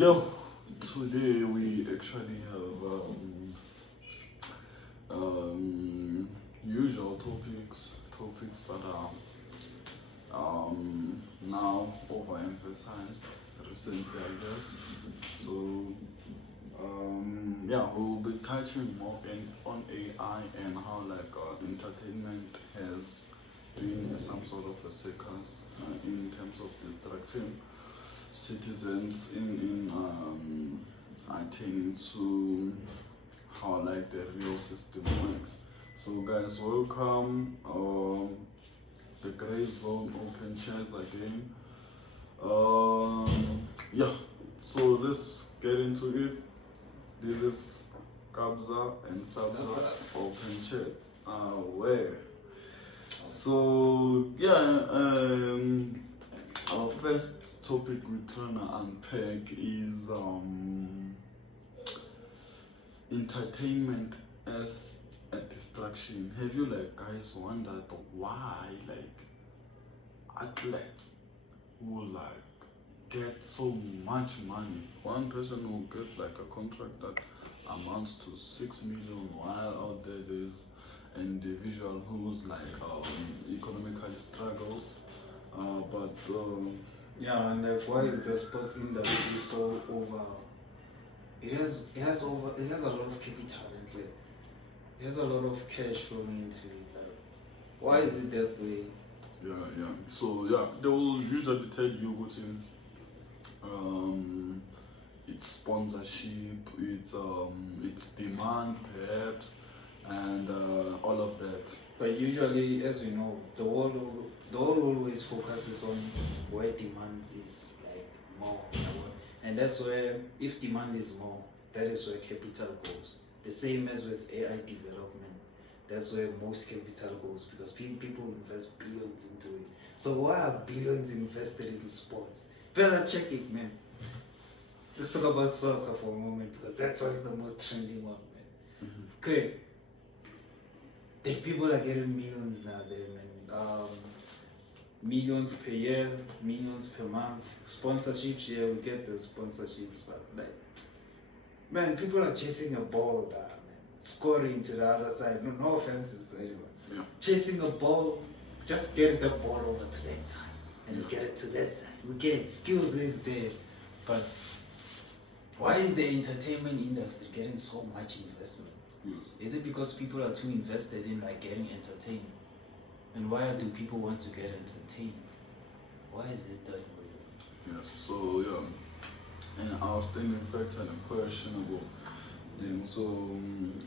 Yo, today we actually have usual topics that are now overemphasized recently, I guess. So yeah, we'll be touching more on AI and how entertainment has been some sort of a circus in terms of distracting citizens in attaining to how like the real system works. So guys, welcome. The gray zone open chat again. Yeah. So let's get into it. This is Kabza and Sabza open chat. Where? So yeah. Our first topic we're trying to unpack is entertainment as a distraction. Have you guys wondered why athletes who get so much money? One person will get a contract that amounts to 6 million, while out there's an individual who's economically struggles. Yeah, and why is the sports industry so over? It has a lot of capital, and it has a lot of cash flowing into it. Why is it that way? Yeah. So yeah, they will usually tell you what's in it's sponsorship, it's demand perhaps, and all of that. But usually, as we know, the world always focuses on where demand is more, and that's where, if demand is more, that is where capital goes. The same as with AI development, that's where most capital goes, because people invest billions into it. So why are billions invested in sports? Better check it, man. Let's talk about soccer for a moment, because that's what's the most trending one, man. Mm-hmm. Okay. The people are getting millions now there, man. Millions per year, millions per month. Sponsorships, yeah, we get the sponsorships, but man, people are chasing a ball there, man. Scoring to the other side. No offenses to anyone. Yeah. Chasing a ball, just get the ball over to that side and get it to that side. We get it. Skills is there, but why is the entertainment industry getting so much investment? Is it because people are too invested in getting entertained? And why do people want to get entertained? Why is it that way? Yes, so yeah, an outstanding factor and a questionable thing. So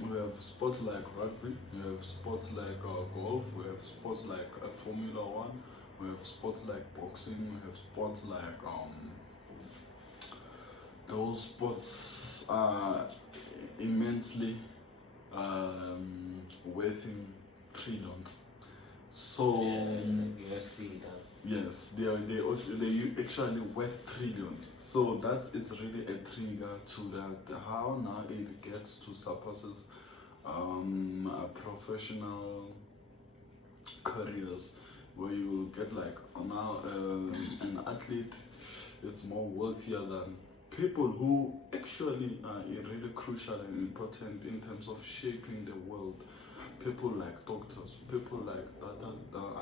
we have sports like rugby, we have sports like golf, we have sports like Formula One, we have sports like boxing, we have sports like those sports are immensely worth trillions. So UFC that. Yes, they actually worth trillions. So it's really a trigger to that how now it gets to surpasses professional careers, where you get now an athlete it's more wealthier than people who actually are really crucial and important in terms of shaping the world. People like doctors, people like data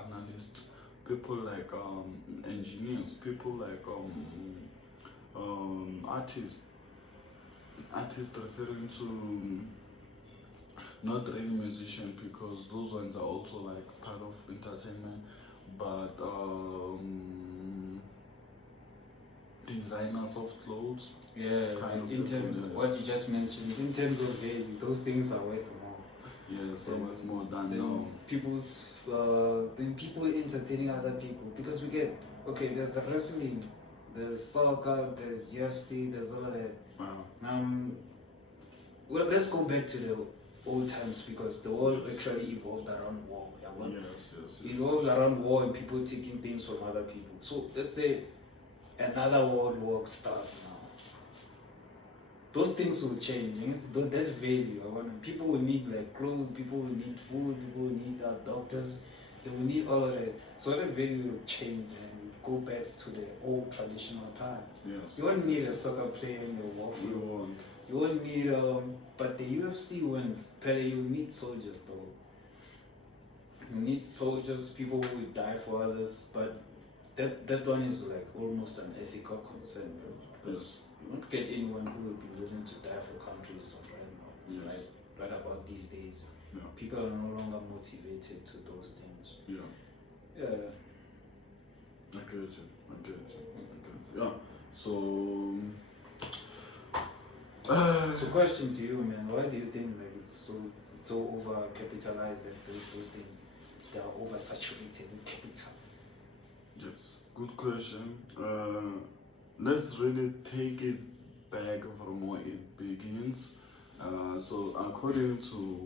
analysts, people like engineers, people like artists. Artists referring to not really musician, because those ones are also part of entertainment, but designers of clothes. Yeah, in terms of what you just mentioned, in terms of value, those things are worth more. Yes, are worth more than people entertaining other people, because we get there's the wrestling, there's soccer, there's UFC, there's all of that. Wow. Well, let's go back to the old times, because the world actually evolved around war. It evolved around war and people taking things from other people. So let's say another world war starts now. Those things will change, and it's that value. People will need clothes, people will need food, people will need doctors, they will need all of that. So that value will change, and go back to the old traditional times. Yes. You won't need a soccer player in the war You field. won't. You won't need but the UFC wins. But you need soldiers though. You need soldiers, people who will die for others, but that one is like almost an ethical concern, bro. Because you won't get anyone who will be willing to die for countries right now. Yes. Right about these days. Yeah. People are no longer motivated to those things. Yeah. Yeah. I get you. Yeah. So. So question to you, man, why do you think like it's so over capitalized that those things they are oversaturated with capital? Yes, good question. Let's really take it back from where it begins. So according to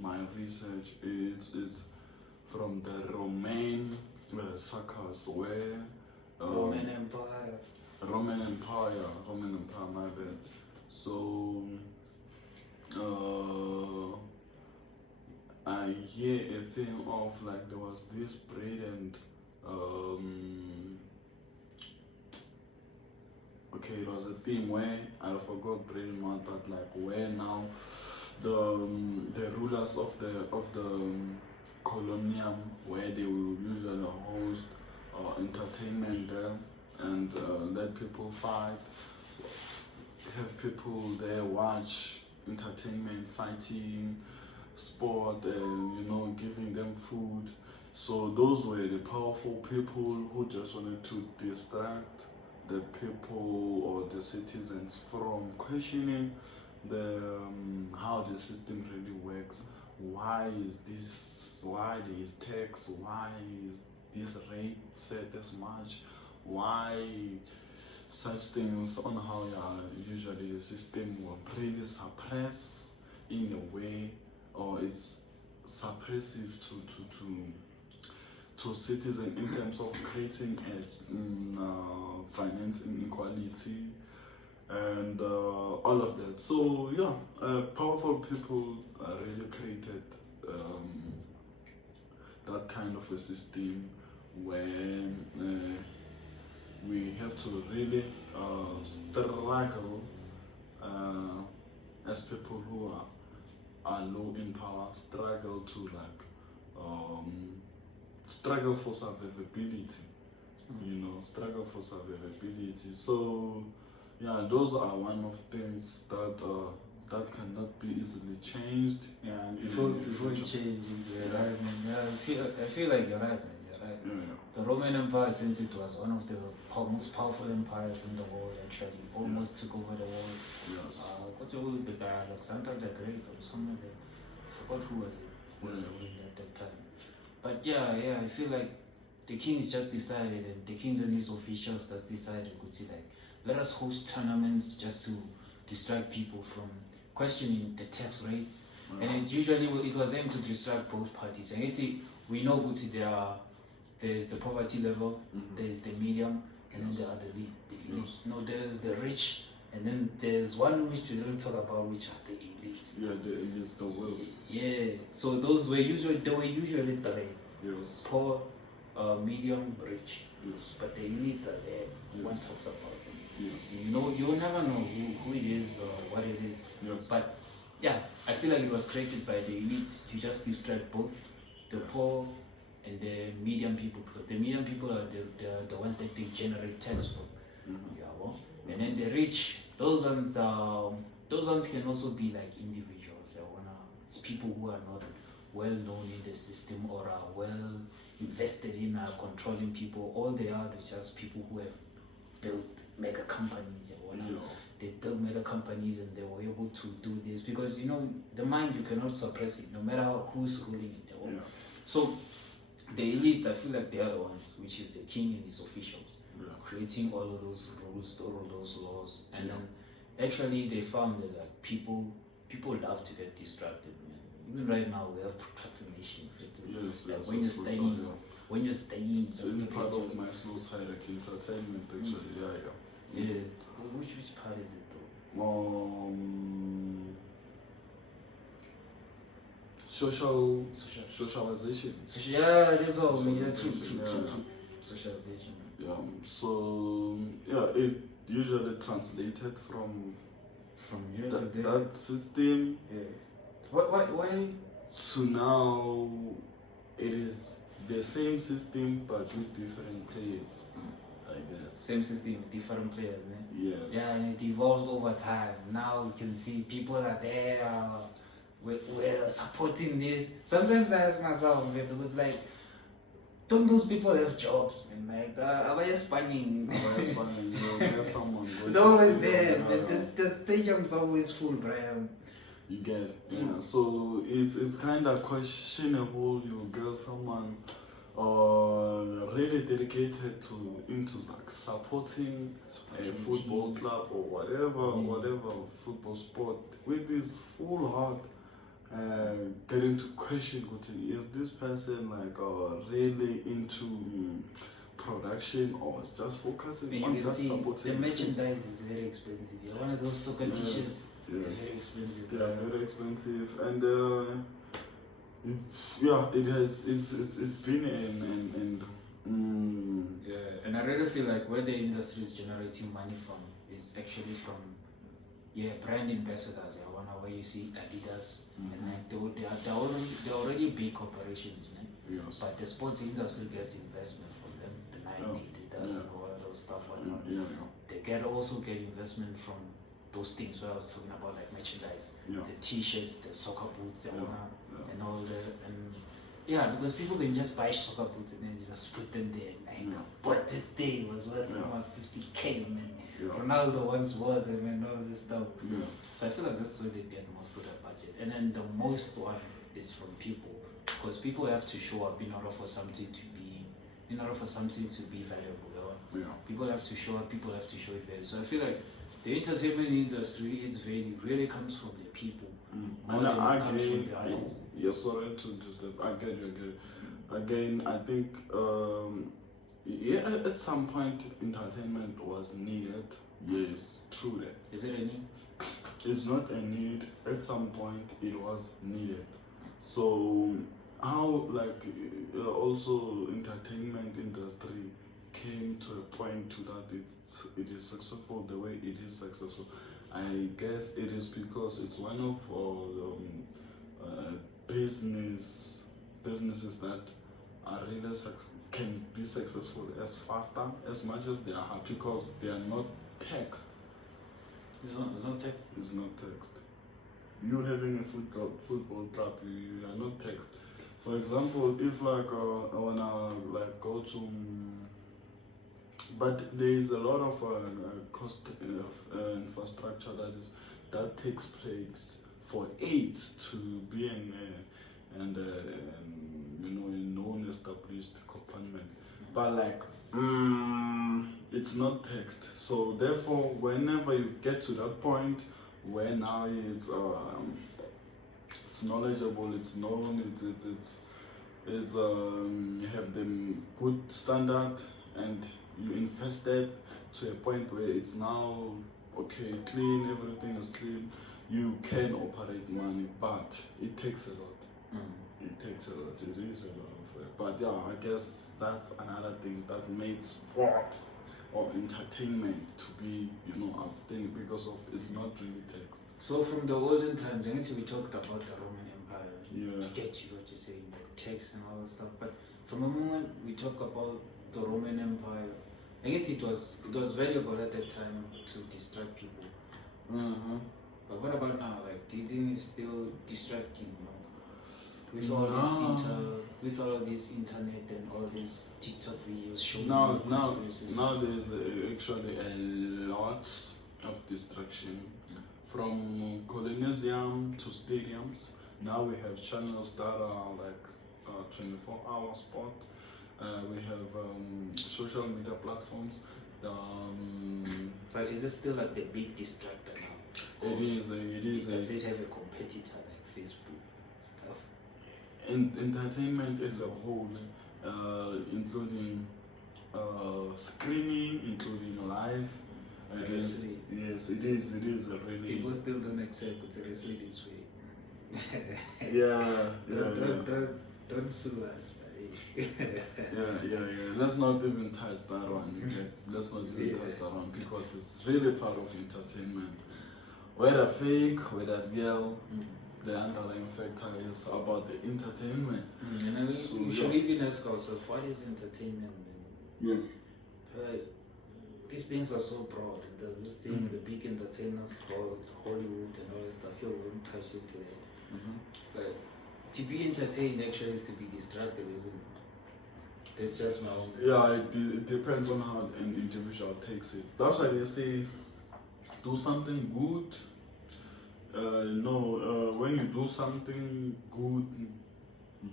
my research, it's from the Roman circus where Roman Empire. Roman Empire, my bad. So I hear a thing of like there was this brilliant okay, it was a theme where I forgot brilliant one, but like where now the rulers of the colonium, where they will usually host entertainment there and let people fight, have people there watch entertainment, fighting, sport, and giving them food. So those were the powerful people who just wanted to distract the people or the citizens from questioning how the system really works. Why is tax? Why is this rate set as much? Why such things on how usually the system will really suppress in a way, or it's suppressive to citizens in terms of creating a finance inequality and all of that. So yeah, powerful people really created that kind of a system where we have to really struggle as people who are low in power, struggle to struggle for survivability, struggle for survivability. So yeah, those are one of things that cannot be easily changed. Yeah, and before you change into the right, man. Yeah, I feel like you're right, man. You're right. Yeah. The Roman Empire, since it was one of the most powerful empires in the world, actually almost took over the world. Yes. Who was the guy? Alexander the Great or something like that. I forgot who was ruling at that time. But yeah, I feel like the kings just decided, and the kings and his officials just decided, let us host tournaments just to distract people from questioning the tax rates. And it was aimed to distract both parties. And you see, we know there's the poverty level, there's the medium, and then there are the elite. No, there's the rich, and then there's one which we don't talk about, which are the elites. Yeah, the elites, the wealth. Yeah, so those were usually three. Yes. Poor, medium, rich. Yes. But the elites are there. Yes. One talks about them. Yes. You'll never know who it is or what it is. Yes. But yeah, I feel like it was created by the elites to just distract both the poor and the medium people, because the medium people are the ones that they generate tax from. And then the rich, those ones can also be like individuals. It's people who are not well known in the system or are well invested in controlling people. All they are is just people who have built mega companies. They built mega companies and they were able to do this because the mind, you cannot suppress it no matter who's ruling it. So the elites, I feel like they are the ones, which is the king and his officials, creating all of those rules, all of those laws, and then actually they found that like people love to get distracted, man. Even right now we have procrastination. When you're studying, it's in part of Maslow's hierarchy, entertainment actually. Yeah. Which part is it though? Socialization. Yeah, that's all. True. socialization. Yeah. So yeah, it usually translated from From here to there. that system Yeah. Why? to now it is the same system but with different players, I guess. Same system, different players, man. Yes. Yeah, and it evolves over time. Now you can see people are there, we're supporting this. Sometimes I ask myself, man, because like, don't those people have jobs, man? Like, are they spanning? That's fine. You get someone. They're always there, man. The stadium's always full, Brian. You get it. Yeah. So it's kind of questionable. You get someone really dedicated into like supporting a football teams. club or whatever football sport with this full heart. Getting to question, is this person like really into production or is just focusing on You just see, supporting the merchandise is very expensive. Yeah, one of those soccer t-shirts, Yes. they're very expensive. They are very expensive, and it's been Yeah, and I really feel like where the industry is generating money from is actually from brand ambassadors. Yeah, one where you see Adidas, and like they're already big corporations, né? yes. But the sports industry gets investment from them, the Nike, Adidas, and all of those stuff. Yeah. They also get investment from those things where I was talking about, like merchandise, Yeah. the t-shirts, the soccer boots, and Yeah. all because people can just buy soccer boots and then just put them there. Like, but this day was worth about 50K, man. Yeah. Ronaldo once wore them and all this stuff. Yeah. So I feel like that's where they get most of their budget. And then the most one is from people, because people have to show up in order for something to be valuable. Yeah. People have to show up, people have to show it value. So I feel like the entertainment industry is value really comes from the people more than it comes from the artists. Yeah, sorry to disturb. I get you. Again, I think at some point entertainment was needed. Yes, true that. Is it a need? It's not a need. At some point it was needed. So how also entertainment industry came to a point to that it is successful the way it is successful. I guess it is because it's one of businesses that are really can be successful as faster as much as they are hard because they are not taxed. It's not sex. It's not taxed. You having a football club, you are not taxed. For example, if I wanna go to, but there is a lot of cost infrastructure that takes place for it to be a known established component, but it's not taxed. So therefore, whenever you get to that point where now it's knowledgeable, it's known, it's you have the good standard, and you invested to a point where it's now okay, clean, everything is clean, you can operate money, but it takes a lot. It takes a lot. It is a lot of work. But yeah, I guess that's another thing that made sports or entertainment to be outstanding because of it's not really taxed. So from the olden times, I guess we talked about the Roman Empire. Yeah. I get you what you're saying, the tax and all that stuff. But from the moment we talk about the Roman Empire, I guess it was valuable at that time to distract people. But what about now? Like, do you think it's still distracting? With all with all of this internet and all these TikTok videos showing Now conspiracies. there's actually a lot of distraction from Colosseum to stadiums. Now we have channels that are 24-hour sport. We have social media platforms. But is it still like the big distractor now? It is. Does it have a competitor like Facebook stuff? Entertainment as a whole, including screening, including live. Wrestling. Yes, it is. It is a really. People still don't accept it's wrestling this way. Yeah. Don't sue us. Yeah. Let's not even touch that one. Okay? Let's not even touch that one because it's really part of entertainment. Whether fake, whether real, the underlying factor is about the entertainment. And I mean, So, we should even ask ourselves, what is entertainment? Yeah. These things are so broad. There's this thing, the big entertainers called Hollywood and all that stuff. You won't touch it today. But to be entertained actually is to be distracted, isn't it? That's just my own. Yeah, it depends on how an individual takes it. That's why they say do something good. When you do something good,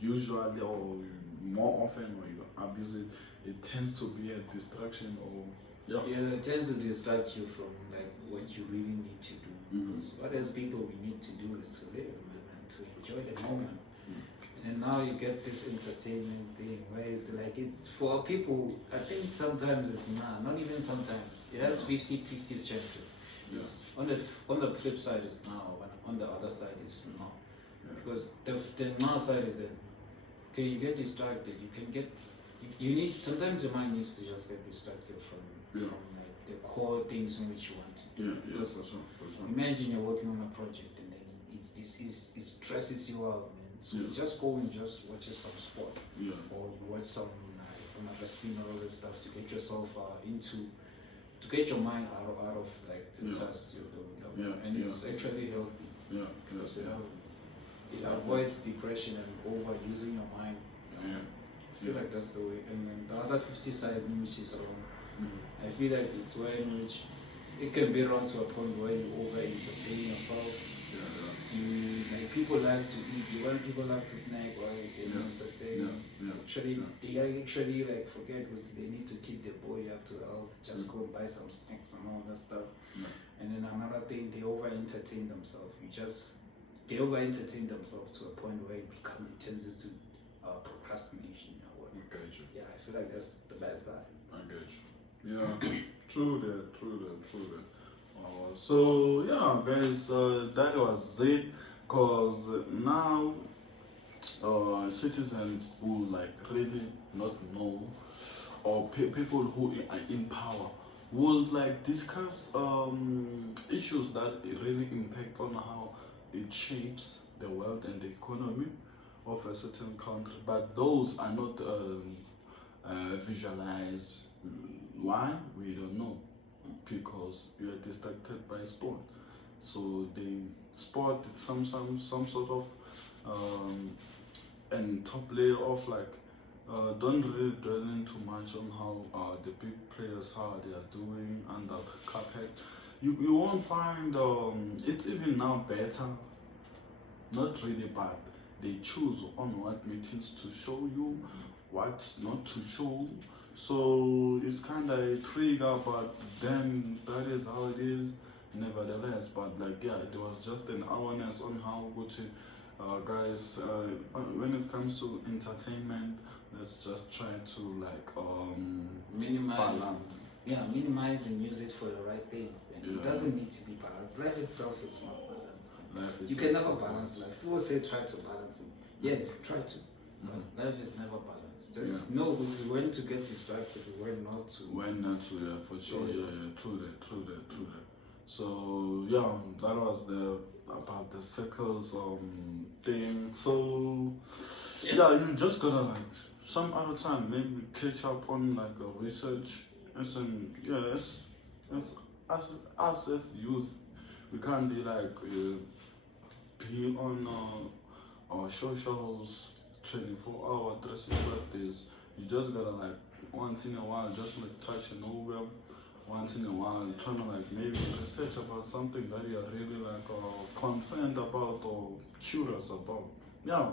usually or more often, or you abuse it, it tends to be a distraction or it tends to distract you from like what you really need to do. Because what as people we need to do is to live and to enjoy the moment. And now you get this entertainment thing where it's like it's for people. I think sometimes it's not even sometimes. It has 50-50 chances. It's on the flip side is now, on the other side is no. Because the now side is that okay, you get distracted. You can get you need sometimes your mind needs to just get distracted from like the core things in which you want to do. Yeah, for sure. Imagine you're working on a project and then it stresses you out, man. So you just go and just watch some sport, or you watch some wrestling or all that stuff to get yourself to get your mind out of like the task you're doing. And it's actually healthy. Because it avoids depression and overusing your mind. I feel like that's the way. And then the other 50 side in which is wrong. I feel like it's where in which it can be wrong to a point where you over entertain yourself. You like people like to eat. People like to snack while they entertain. Actually, they actually like forget what they need to keep their body up to health. Just go and buy some snacks and all that stuff. And then another thing, they over entertain themselves. They over entertain themselves to a point where it turns into procrastination. Yeah, I feel like that's the bad side. I get you. Yeah, true that. So yeah, guys, that was it. Cause now, citizens who like really not know, or people who are in power, would like discuss issues that really impact on how it shapes the world and the economy of a certain country. But those are not visualized. Why? We don't know, because we are distracted by sport. So they sport some sort of and top layer of like don't really dwell in too much on how the big players how they are doing under the carpet. You won't find it's even now better, not really bad. They choose on what meetings to show you, what not to show. So it's kind of a trigger, but then that is how it is, nevertheless. But like, yeah, it was just an awareness on how good guys, when it comes to entertainment, let's just try to like minimize balance. Minimize and use it for the right thing. It doesn't need to be balanced. Life itself is not balanced. You can never balance life. People say try to balance it. Yes, try to. But life is never balanced. Just know when to get distracted, when not to. When not to, yeah, for sure. Yeah, true that. So yeah, that was about the circles thing. So yeah, you just gotta like some other time maybe catch up on like a research. As as youth, we can't be like be on our socials 24-hour, 365 days. You just gotta like once in a while just like touch an over. Once in a while, trying to like maybe research about something that you are really like concerned about or curious about. Yeah,